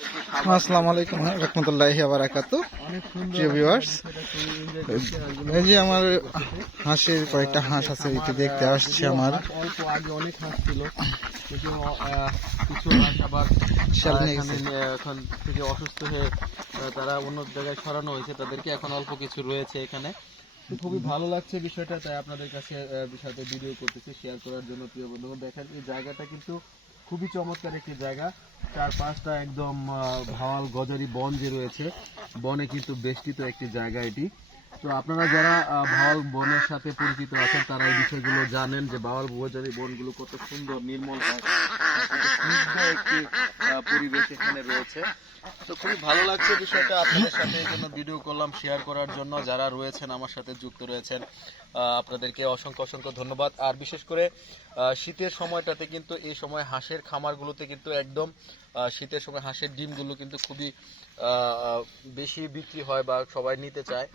আসসালামু আলাইকুম রাহমাতুল্লাহি ওয়া বারাকাতুহু। প্রিয় ভিউয়ার্স, এই যে আমার হাঁসের কয়েকটা হাঁস আছে, এটি দেখতে আসছে। আমার অল্প আগে অনেক হাঁস ছিল, কিন্তু কিছু হাঁস আবার এখন থেকে অসুস্থ হয়ে তারা অন্য জায়গায় সরানো হয়েছে, তাদেরকে এখন অল্প কিছু রয়েছে এখানে। তো খুবই ভালো লাগছে বিষয়টা, তাই আপনাদের কাছে বিষয়টা ভিডিও করতেছি, শেয়ার করার জন্য। প্রিয় বন্ধুগণ, দেখেন এই জায়গাটা কিন্তু খুবই চমৎকার একটি জায়গা। চারপাশটা একদম ভাওয়াল গজারি বন যে রয়েছে, বনে কিন্তু বেষ্টিত একটি জায়গা এটি। তো আপনারা যারা ভাওয়াল বনের সাথে পরিচিত আছেন, তারা এই বিষয়গুলো জানেন যে ভাওয়াল গজারি বনগুলো কত সুন্দর নির্মল হয়, কত সুন্দর একটি পরিবেশ এখানে রয়েছে। তো খুবই ভালো লাগছে বিষয়টা, আপনাদের সাথে এই জন্য ভিডিও করলাম, শেয়ার করার জন্য। যারা রয়েছেন আমার সাথে যুক্ত রয়েছেন, আপনাদেরকে অসংখ্য অসংখ্য ধন্যবাদ। আর বিশেষ করে শীতের সময়টাতে কিন্তু এই সময় হাঁসের খামারগুলোতে কিন্তু একদম শীতের সময় হাঁসের ডিমগুলো কিন্তু খুবই বেশি বিক্রি হয় বা সবাই নিতে চায়।